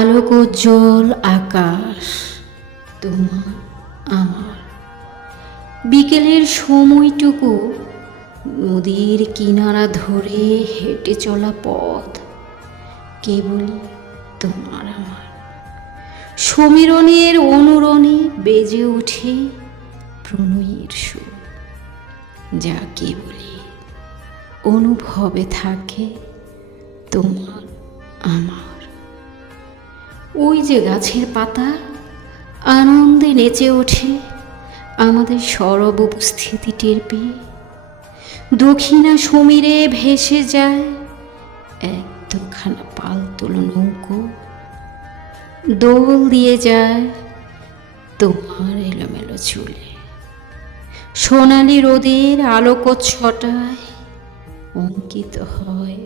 আলোকোজ্জ্বল আকাশ তোমার আমার। বিকেলের সময়টুকু নদীর কিনারা ধরে হেঁটে চলা পথ কেবলই তোমার আমার। সমীরণের অনুরণে বেজে ওঠে প্রণয়ের সুর, যা কেবলই অনুভবে থাকে তোমার আমার। ওই যে গাছের পাতা আনন্দে নেচে ওঠে আমাদের সরব উপস্থিতি টের পেয়ে। দক্ষিণা সমীরে ভেসে যায় এক দুখানা পালতোল নৌকো, দোল দিয়ে যায় তোমার এলোমেলো চুলে। সোনালি রোদের আলোকচ্ছটায় অঙ্কিত হয়